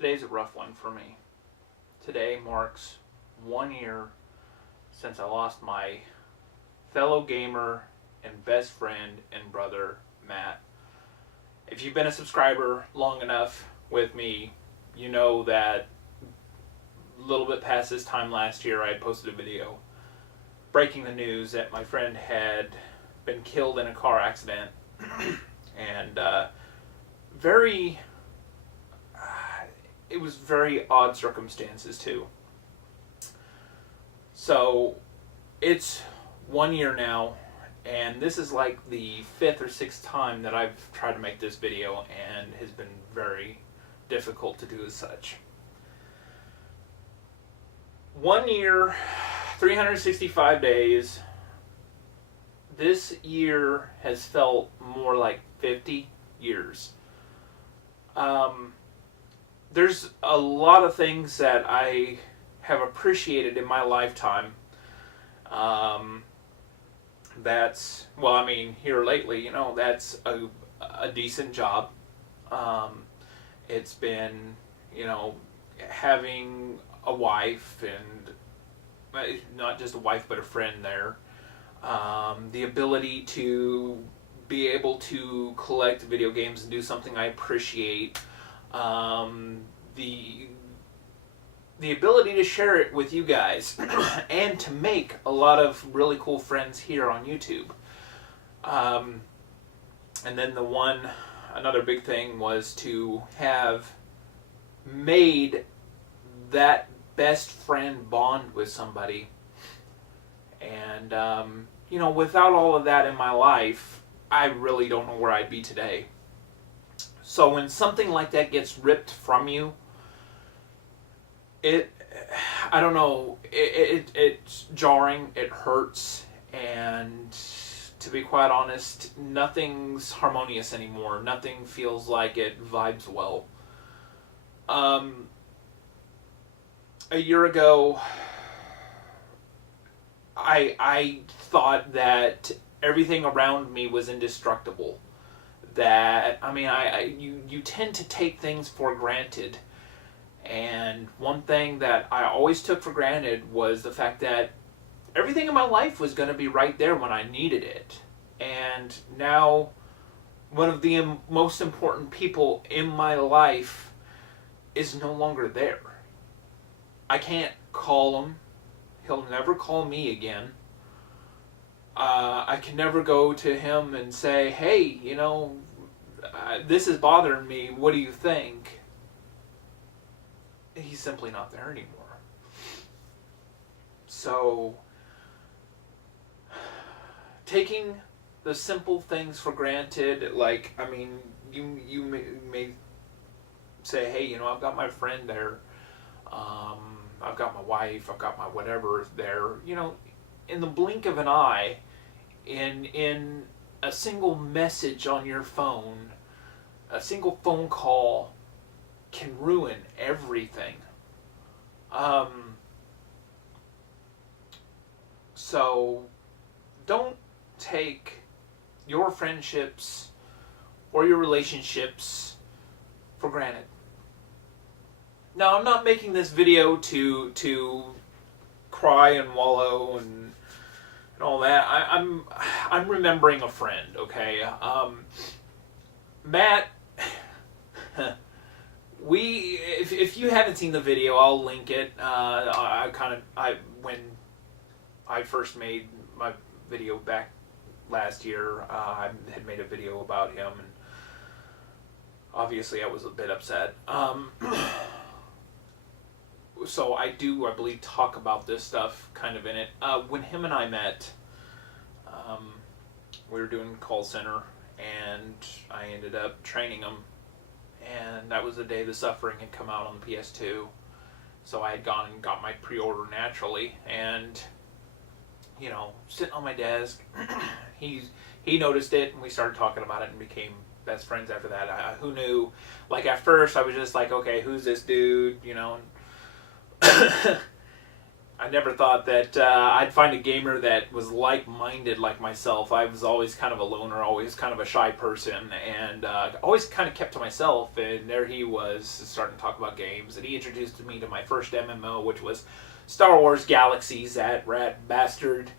Today's a rough one for me. Today marks 1 year since I lost my fellow gamer and best friend and brother, Matt. If you've been a subscriber long enough with me, you know that a little bit past this time last year I had posted a video breaking the news that my friend had been killed in a car accident. And it was very odd circumstances too. So it's 1 year now, and this is like the 5th or 6th time that I've tried to make this video, and has been very difficult to do as such. 1 year, 365 days. This year has felt more like 50 years. There's a lot of things that I have appreciated in my lifetime. Here lately, that's a decent job. It's been, having a wife, and not just a wife, but a friend there. The ability to be able to collect video games and do something I appreciate. The ability to share it with you guys and to make a lot of really cool friends here on YouTube. And then another big thing was to have made that best friend bond with somebody. And, without all of that in my life, I really don't know where I'd be today. So when something like that gets ripped from you, it's jarring, it hurts, and to be quite honest, nothing's harmonious anymore. Nothing feels like it vibes well. A year ago, I thought that everything around me was indestructible. That, you tend to take things for granted. And one thing that I always took for granted was the fact that everything in my life was going to be right there when I needed it. And now, one of the most important people in my life is no longer there. I can't call him. He'll never call me again. I can never go to him and say, hey, this is bothering me. What do you think? He's simply not there anymore. So, taking the simple things for granted, you may say, hey, I've got my friend there. I've got my wife, I've got my whatever there. In the blink of an eye, in a single message on your phone, a single phone call can ruin everything. So don't take your friendships or your relationships for granted. Now, I'm not making this video to cry and wallow and all that. I'm remembering a friend, okay? Matt, if you haven't seen the video, I'll link it. When I first made my video back last year, I had made a video about him, and obviously I was a bit upset. So I believe, talk about this stuff kind of in it. When him and I met, we were doing call center, and I ended up training him, and that was the day The Suffering had come out on the PS2. So I had gone and got my pre-order naturally, and, sitting on my desk, he noticed it, and we started talking about it and became best friends after that. Who knew? At first I was just like, okay, who's this dude, I never thought that I'd find a gamer that was like-minded like myself. I was always kind of a loner, always kind of a shy person, and always kind of kept to myself. And there he was starting to talk about games, and he introduced me to my first MMO, which was Star Wars Galaxies, that rat bastard.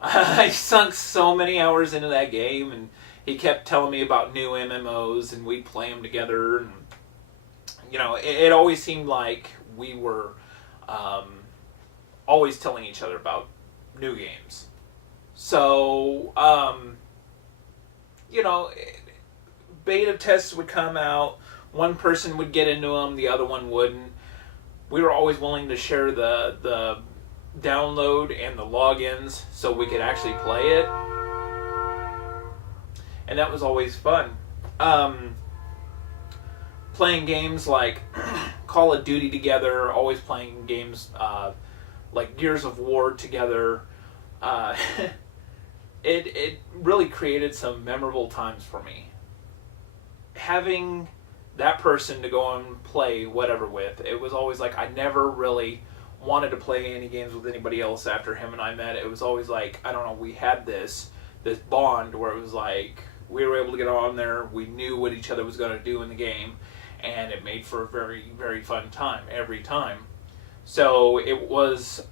I sunk so many hours into that game, and he kept telling me about new MMOs, and we'd play them together. And, you know, it always seemed like we were always telling each other about new games. So, you know, beta tests would come out. One person would get into them, the other one wouldn't. We were always willing to share the download and the logins so we could actually play it. And that was always fun. Playing games like Call of Duty together, always playing games like Gears of War together. It really created some memorable times for me. Having that person to go and play whatever with, it was always like I never really wanted to play any games with anybody else after him and I met. It was always like, I don't know, we had this bond where it was like we were able to get on there, we knew what each other was going to do in the game, and it made for a very, very fun time every time. So it was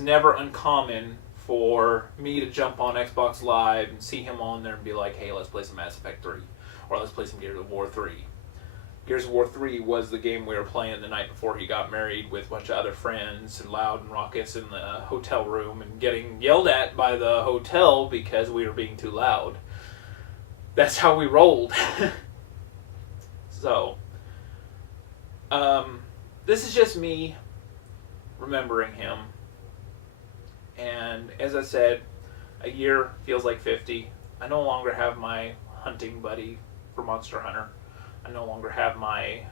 never uncommon for me to jump on Xbox Live and see him on there and be like, hey, let's play some Mass Effect 3, or let's play some Gears of War 3. Gears of War 3 was the game we were playing the night before he got married with a bunch of other friends, and loud and raucous in the hotel room, and getting yelled at by the hotel because we were being too loud. That's how we rolled. So, this is just me remembering him. And as I said, a year feels like 50. I no longer have my hunting buddy for Monster Hunter. I no longer have my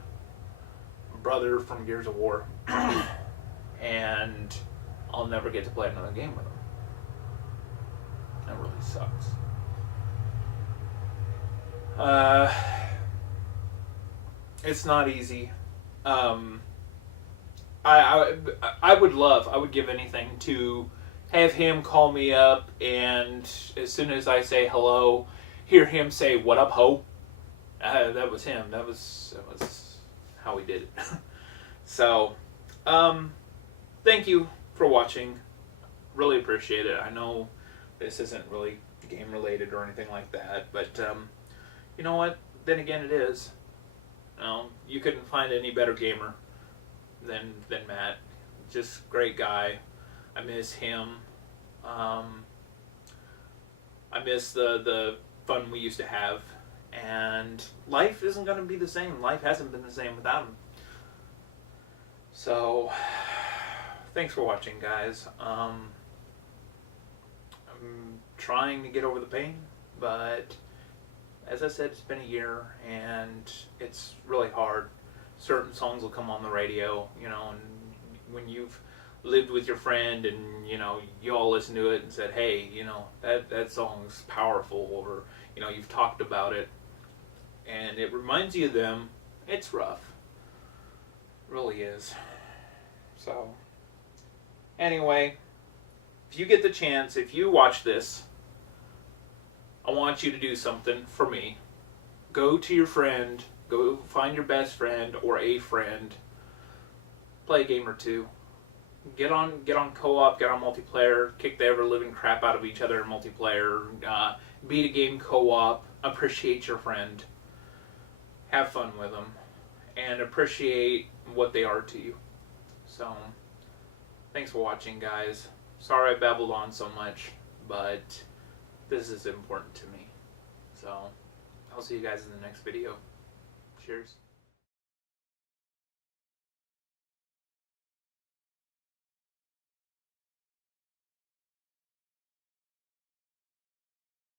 brother from Gears of War. And I'll never get to play another game with him. That really sucks. It's not easy. I would give anything to have him call me up, and as soon as I say hello, hear him say, "What up, ho?" That was him. That was how we did it. So, thank you for watching. Really appreciate it. I know this isn't really game related or anything like that, but you know what? Then again, it is. You couldn't find any better gamer than Matt. Just great guy. I miss him. I miss the fun we used to have. And life isn't going to be the same. Life hasn't been the same without him. So, thanks for watching, guys. I'm trying to get over the pain, but as I said, it's been a year, and it's really hard. Certain songs will come on the radio, and when you've lived with your friend and, you all listen to it and said, hey, that song's powerful, or, you've talked about it, and it reminds you of them, it's rough. It really is. So, anyway, if you get the chance, if you watch this, I want you to do something for me. Go to your friend, go find your best friend or a friend, play a game or two. Get on co-op, get on multiplayer, kick the ever-living crap out of each other in multiplayer, beat a game co-op, appreciate your friend, have fun with them, and appreciate what they are to you. So, thanks for watching, guys. Sorry I babbled on so much, but this is important to me. So, I'll see you guys in the next video. Cheers.